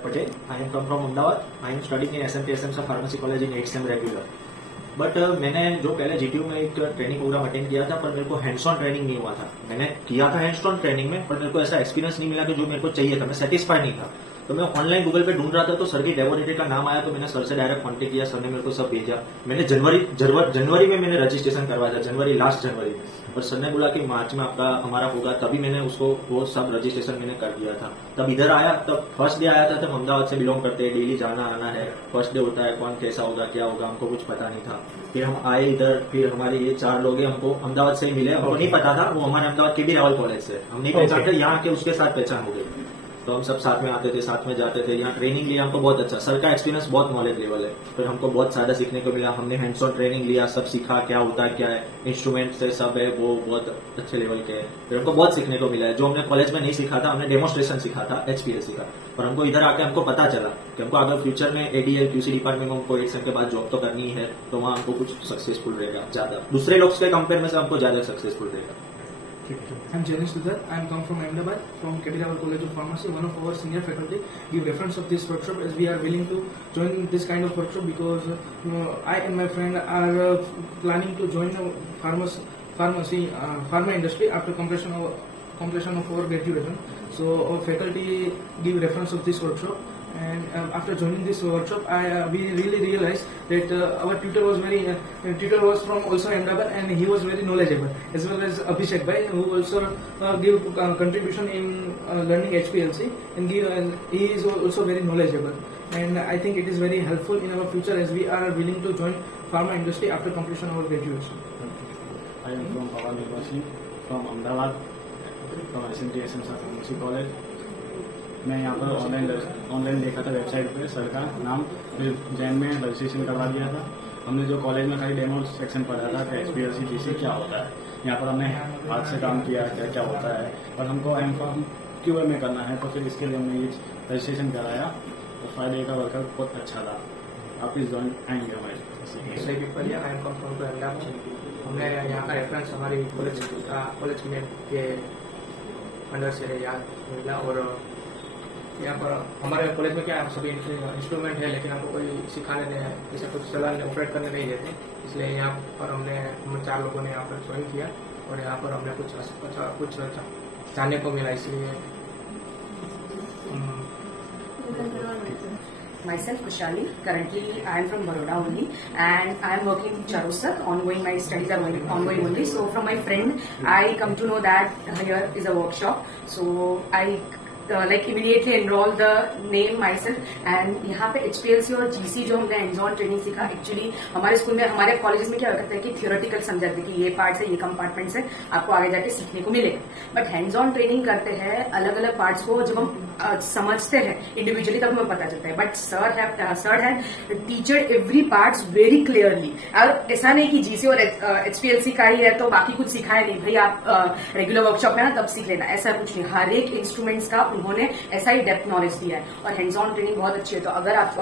Patel. I am come from Ahmedabad. I am studying in SMPSM Pharmacy College in 8th sem regular. But मैंने जो पहले GTU में एक training programme attend किया था, पर मेरे को हैंड्स ऑन ट्रेनिंग नहीं हुआ था। मैंने किया था हैंड्स ऑन ट्रेनिंग में, पर मेरे को ऐसा एक्सपीरियंस नहीं मिला कि जो मेरे को चाहिए था। मैं सेटिस्फाइड नहीं था। तो मैं ऑनलाइन गूगल पे ढूंढ रहा था, तो सर की लेबोरेटरी का नाम आया, तो मैंने सर से डायरेक्ट कॉन्टेक्ट किया। सर ने मेरे को सब भेजा। मैंने जनवरी में मैंने रजिस्ट्रेशन करवाया था, लास्ट जनवरी में। और सर ने बोला कि मार्च में आपका हमारा होगा, तभी मैंने उसको वो सब रजिस्ट्रेशन मैंने कर दिया था। तब इधर आया, तब फर्स्ट डे आया था। तब अहमदाबाद से बिलोंग करते हैं, डेली जाना आना है। फर्स्ट डे होता है, कौन कैसा होगा क्या होगा हमको कुछ पता नहीं था। फिर हम आए इधर, फिर हमारे ये 4 लोग हैं, हमको अहमदाबाद से मिले। हमको नहीं पता था वो हमारे अहमदाबाद के भी रावल कॉलेज से। हम नहीं पहचानते, यहाँ के उसके साथ पहचान हो गई। तो हम सब साथ में आते थे, साथ में जाते थे। यहाँ ट्रेनिंग लिया हमको बहुत अच्छा। सर का एक्सपीरियंस बहुत नॉलेज लेवल है। फिर हमको बहुत सारा सीखने को मिला। हमने हैंड्स ऑन ट्रेनिंग लिया, सब सीखा क्या होता है क्या है, इंस्ट्रूमेंट से सब है, वो बहुत अच्छे लेवल के है। फिर हमको बहुत सीखने को मिला है जो हमने कॉलेज में नहीं सीखा था। हमने डेमोन्स्ट्रेशन सीखा था HPLC का। और हमको इधर आके हमको पता चला कि हमको अगर फ्यूचर में ADL QC डिपार्टमेंट में हमको 8 साल के बाद जॉब तो करनी है, तो वहाँ हमको कुछ सक्सेसफुल रहेगा ज्यादा, दूसरे लोग के कंपेयर में से हमको ज्यादा सक्सेसफुल रहेगा। I'm Janish Sudhar. I am come from Ahmedabad, from Kediravar College of Pharmacy. One of our senior faculty give reference of this workshop as we are willing to join this kind of workshop because I and my friend are planning to join the pharma industry after completion of our graduation. So our faculty give reference of this workshop. And after joining this workshop, we really realized that our tutor was from also Ahmedabad, and he was very knowledgeable, as well as Abhishek Bhai, who also gave contribution in learning HPLC, and he is also very knowledgeable. And I think it is very helpful in our future as we are willing to join pharma industry after completion of our graduation. I am from Pawan University, from Ahmedabad, from SMPSM Pharmacy College. मैं यहाँ पर online देखा था website पे sir का नाम, फिर जैन में रजिस्ट्रेशन करवा दिया था। हमने जो कॉलेज में खाली डेमो सेक्शन पढ़ा था कि HPLC GC क्या होता है। यहाँ पर हमने हाथ से काम किया क्या क्या होता है, और हमको M.Pharm QA में करना है, तो फिर इसके लिए हमने ये रजिस्ट्रेशन कराया। तो फायदे का वर्कआउट बहुत अच्छा था। आप इस ज्वाइन आएंगे हमारे। हमने यहाँ का रेफरेंस हमारी कॉलेज में के अंडर से याद मिला। और यहाँ पर हमारे कॉलेज में क्या है, सभी इंस्ट्रूमेंट है, लेकिन हमको कोई सिखाने दे जैसे कुछ चलाने ऑपरेट करने नहीं देते। इसलिए यहाँ पर हम 4 लोगों ने यहाँ पर ज्वाइन किया, और यहाँ पर हमने कुछ जानने को मिला। इसलिए Myself Kushali. Currently, I am from Baroda only, and I am working in Charosak. Ongoing, my studies are ongoing only. So, from my friend, I come to know that here is a workshop. So, I immediately enroll the name myself, and यहाँ पे HPLC और GC जो हमने hands on training सीखा, actually हमारे school में हमारे colleges में क्या करते हैं कि थियोरेटिकल समझाते हैं कि ये पार्ट से ये कंपार्टमेंट से आपको आगे जाके सीखने को मिलेगा। बट हैंड्स ऑन ट्रेनिंग करते हैं अलग अलग पार्ट्स को, जब हम समझते हैं इंडिविजुअली तब हमें पता चलता है। But sir have teacher every parts very clearly. और ऐसा नहीं कि GC और HPLC का ही है तो बाकी कुछ सिखाया नहीं, भाई आप रेगुलर वर्कशॉप में ना तब सीख लेना, ऐसा कुछ नहीं। हर एक इंस्ट्रूमेंट्स का उन्होंने ऐसा ही डेप्थ नॉलेज दिया है। और हैंड्स ऑन ट्रेनिंग बहुत अच्छी है। तो अगर आप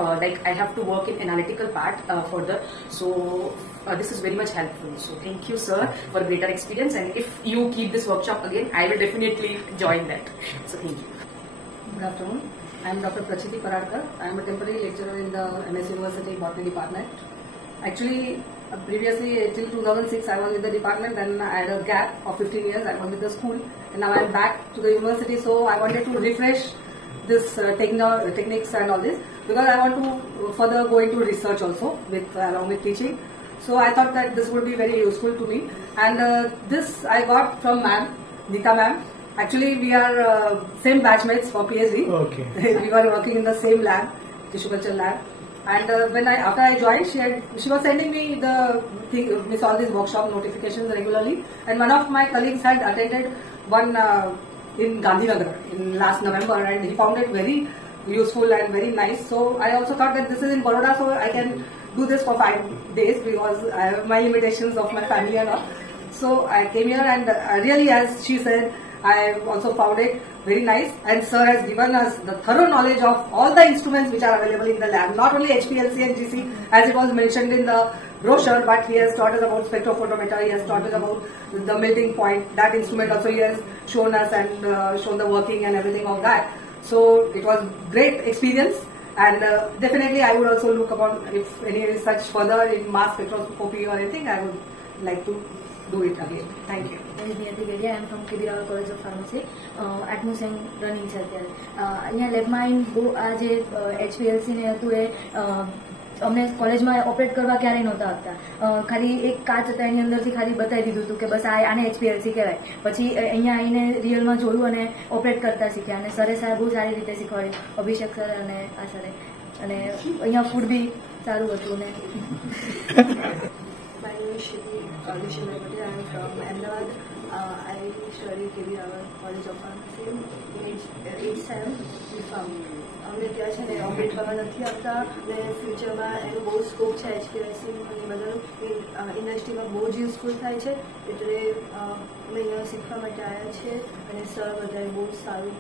I have to work in analytical part further, so this is very much helpful. So thank you, sir, for greater experience. And if you keep this workshop again, I will definitely join that. So thank you. Good afternoon. I am Dr. Prachiti Paradkar. I am a temporary lecturer in the MS University Botany Department. Actually, previously till 2006 I was in the department, then I had a gap of 15 years. I was with the school, and now I am back to the university. So I wanted to refresh this techniques and all this, because I want to further go into research also along with teaching. So I thought that this would be very useful to me, and this I got from ma'am, Neeta ma'am. Actually, we are same batchmates for PhD. Okay. We were working in the same lab, tissue culture lab. And after I joined, she was sending me all these workshop notifications regularly. And one of my colleagues had attended one in Gandhinagar in last November, and he found it very useful and very nice. So I also thought that this is in Baroda, so I can do this for 5 days because I have my limitations of my family and all. So I came here, and really, as she said, I also found it very nice. And sir has given us the thorough knowledge of all the instruments which are available in the lab, not only HPLC and GC as it was mentioned in the brochure, but he has taught us about spectrophotometer, he has taught us about the melting point, that instrument also he has shown us, and shown the working and everything of that. So it was great experience, and definitely I would also look upon if any research further in mass spectroscopy or anything. I would like to do it again. Thank you. My name is Niyati Gedia. I am from KB Rawal College of Pharmacy. Atmosem running છે અત્યારે. અહીંયા લેબમાં આ જે HPLC ને હતું એ અમને કોલેજમાં ઓપરેટ કરવા ક્યારેય નહોતા આપતા. ખાલી એક કાચ હતા એની અંદરથી ખાલી બતાવી દીધું હતું કે બસ આને HPLC કહેવાય. પછી અહીંયા આવીને રિયલમાં જોયું અને ઓપરેટ કરતા શીખ્યા અને સરે સાહેબ બહુ સારી રીતે શીખવાડ્યું, અભિષેક સર અને આ સરે. અને અહીંયા ફૂડ બી સારું હતું ને. My name is Shri Patel. I am from Ahmedabad. I study KB Rawal College of Pharmacy in 8th sem. અમને ત્યાં છે ને ઓપરેટ કરવા નથી આપતા ને ફ્યુચરમાં એનો બહુ સ્કોપ છે HPLC અને બધાનું ઇન્ડસ્ટ્રીમાં બહુ જ યુઝફુલ થાય છે એટલે અમે અહીંયા શીખવા માટે આવ્યા છે અને સર બધાએ બહુ સારું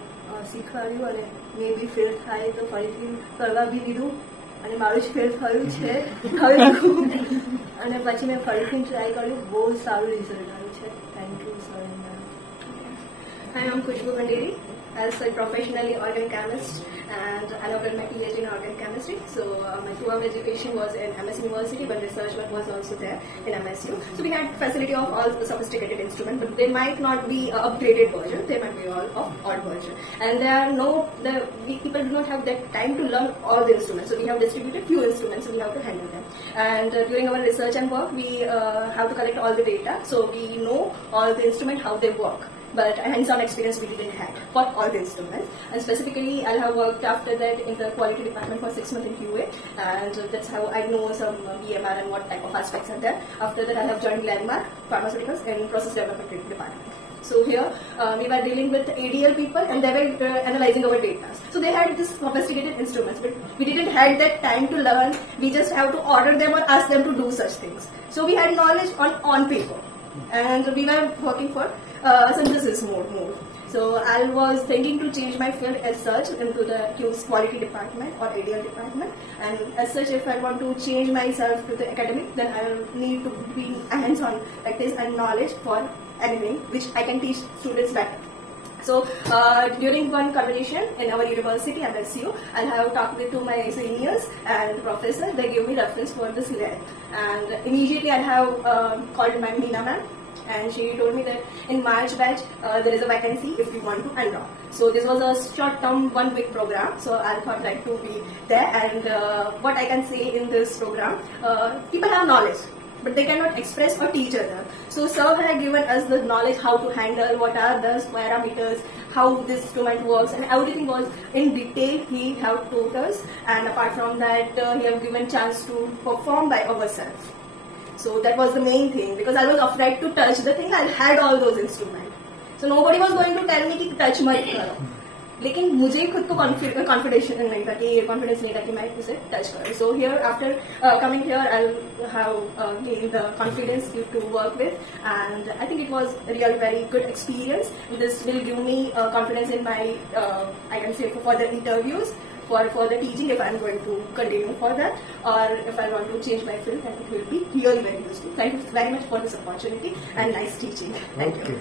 શીખવાડ્યું અને મે બી ફેલ થાય તો ફરીથી કરવા બી દીધું અને મારું જ ફેલ થયું છે અને પછી મેં ફરીથી ટ્રાય કર્યું, બહુ સારું રિઝલ્ટ આવ્યું છે. Thank you sir. Hi, I'm Khushbu Banderi. As a professionally organ chemist, and I have done my PhD in organic chemistry. So my 2-year education was in MS University, but research work was also there in MSU. So we had facility of all the sophisticated instruments, but they might not be upgraded version. They might be all of old version. And there are people do not have that time to learn all the instruments. So we have distributed few instruments, so we have to handle them. And during our research and work, we have to collect all the data, so we know all the instruments how they work. But hands-on experience we didn't have for all the instruments. And specifically, I have worked after that in the quality department for 6 months in QA, and that's how I know some BMR and what type of aspects are there. After that, I have joined Landmark Pharmaceuticals in process development department. So here, we were dealing with ADL people, and they were analyzing our data. So they had this sophisticated instruments, but we didn't have that time to learn. We just have to order them or ask them to do such things. So we had knowledge on paper, and we were working for synthesis mode. So I was thinking to change my field as such into the quality department or ADL department. And as such, if I want to change myself to the academic, then I will need to be hands-on practice and knowledge for anything which I can teach students better. So during one conversation in our university at MSU, I have talked to my seniors and professor. They give me reference for this lab, and immediately I have called my Meena ma'am. And she told me that in March batch there is a vacancy if you want to enroll. So this was a short-term 1-week program. So I thought like to be there. And what I can say in this program, people have knowledge, but they cannot express or teach others. So sir had given us the knowledge how to handle, what are the parameters, how this instrument works, and everything was in detail. He have taught us, and apart from that, he have given chance to perform by ourselves. So that was the main thing, because I was afraid to touch the thing. I had all those instruments, so nobody was going to tell me to touch my करो. लेकिन मुझे खुद को confidence नहीं था कि मैं उसे touch करूँ. So here after coming here, I'll have gained the confidence to work with, and I think it was really very good experience. This will give me confidence in my I can say for the interviews, for the teaching, if I'm going to continue for that, or if I want to change my field, then it will be really very useful. Thank you very much for this opportunity and nice teaching. Thank you.